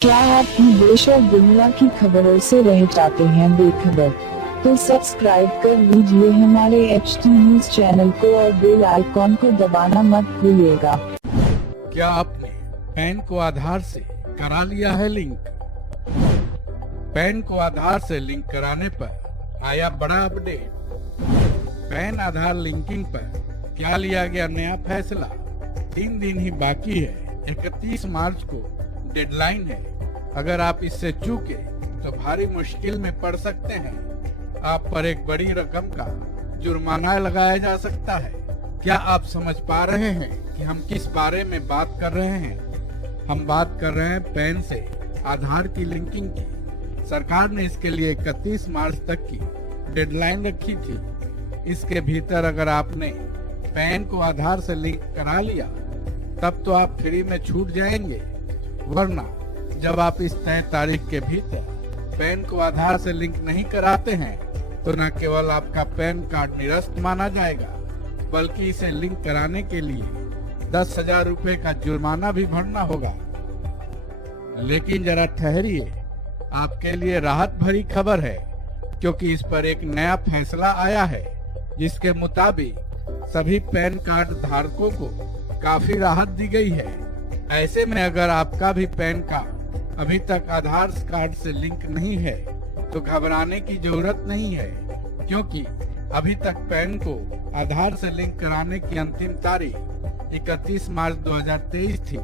क्या आप देश और दुनिया की खबरों से रह जाते हैं बेखबर? तो सब्सक्राइब कर लीजिए हमारे HT न्यूज चैनल को और बेल आइकॉन को दबाना मत भूलिएगा। क्या आपने पैन को आधार से करा लिया है लिंक? पैन को आधार से लिंक कराने पर आया बड़ा अपडेट। पैन आधार लिंकिंग पर क्या लिया गया नया फैसला? 3 दिन ही बाकी है, 31 मार्च को डेडलाइन है। अगर आप इससे चूके तो भारी मुश्किल में पड़ सकते हैं। आप पर एक बड़ी रकम का जुर्माना लगाया जा सकता है। क्या आप समझ पा रहे हैं कि हम किस बारे में बात कर रहे हैं? हम बात कर रहे हैं पैन से आधार की लिंकिंग की। सरकार ने इसके लिए 31 मार्च तक की डेडलाइन रखी थी। इसके भीतर अगर आपने पैन को आधार से लिंक करा लिया तब तो आप फ्री में छूट जाएंगे, वरना जब आप इस तय तारीख के भीतर पैन को आधार से लिंक नहीं कराते हैं तो न केवल आपका पैन कार्ड निरस्त माना जाएगा, बल्कि इसे लिंक कराने के लिए 10,000 रुपए का जुर्माना भी भरना होगा। लेकिन जरा ठहरिए, आपके लिए राहत भरी खबर है, क्योंकि इस पर एक नया फैसला आया है जिसके मुताबिक सभी पैन कार्ड धारकों को काफी राहत दी गई है। ऐसे में अगर आपका भी पैन कार्ड अभी तक आधार कार्ड से लिंक नहीं है तो घबराने की जरूरत नहीं है, क्योंकि अभी तक पैन को आधार से लिंक कराने की अंतिम तारीख 31 मार्च 2023 थी,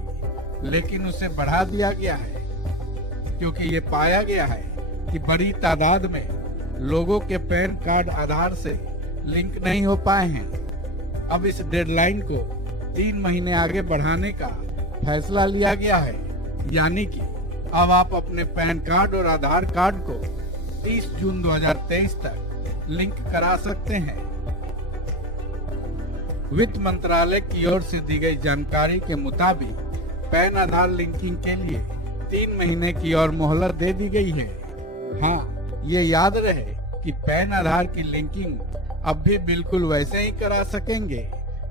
लेकिन उसे बढ़ा दिया गया है क्योंकि ये पाया गया है कि बड़ी तादाद में लोगों के पैन कार्ड आधार से लिंक नहीं हो पाए हैं। अब इस डेडलाइन को 3 महीने आगे बढ़ाने का फैसला लिया गया है, यानी कि अब आप अपने पैन कार्ड और आधार कार्ड को 30 जून 2023 तक लिंक करा सकते हैं। वित्त मंत्रालय की ओर से दी गई जानकारी के मुताबिक पैन आधार लिंकिंग के लिए 3 महीने की और मोहलत दे दी गई है। हाँ, ये याद रहे कि पैन आधार की लिंकिंग अब भी बिल्कुल वैसे ही करा सकेंगे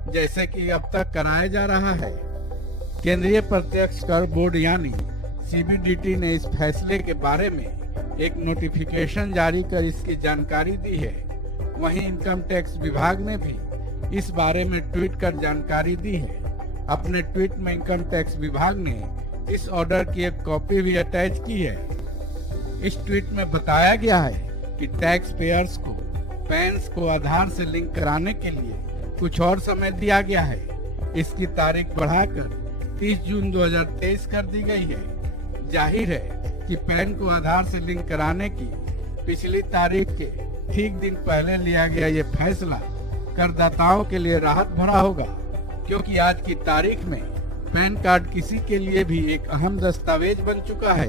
जैसे कि अब तक कराया जा रहा है। केंद्रीय प्रत्यक्ष कर बोर्ड यानी CBDT ने इस फैसले के बारे में एक नोटिफिकेशन जारी कर इसकी जानकारी दी है। वहीं इनकम टैक्स विभाग ने भी इस बारे में ट्वीट कर जानकारी दी है। अपने ट्वीट में इनकम टैक्स विभाग ने इस ऑर्डर की एक कॉपी भी अटैच की है। इस ट्वीट में बताया गया है कि टैक्स पेयर्स को पैन को आधार से लिंक कराने के लिए कुछ और समय दिया गया है। इसकी तारीख बढ़ाकर 30 जून 2023 कर दी गई है। जाहिर है कि पैन को आधार से लिंक कराने की पिछली तारीख के ठीक दिन पहले लिया गया ये फैसला करदाताओं के लिए राहत भरा होगा, क्योंकि आज की तारीख में पैन कार्ड किसी के लिए भी एक अहम दस्तावेज बन चुका है,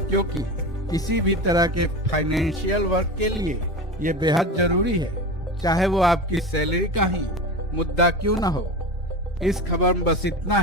क्योंकि किसी भी तरह के फाइनेंशियल वर्क के लिए ये बेहद जरूरी है, चाहे वो आपकी सैलरी का ही मुद्दा क्यों न हो। इस खबर में बस इतना।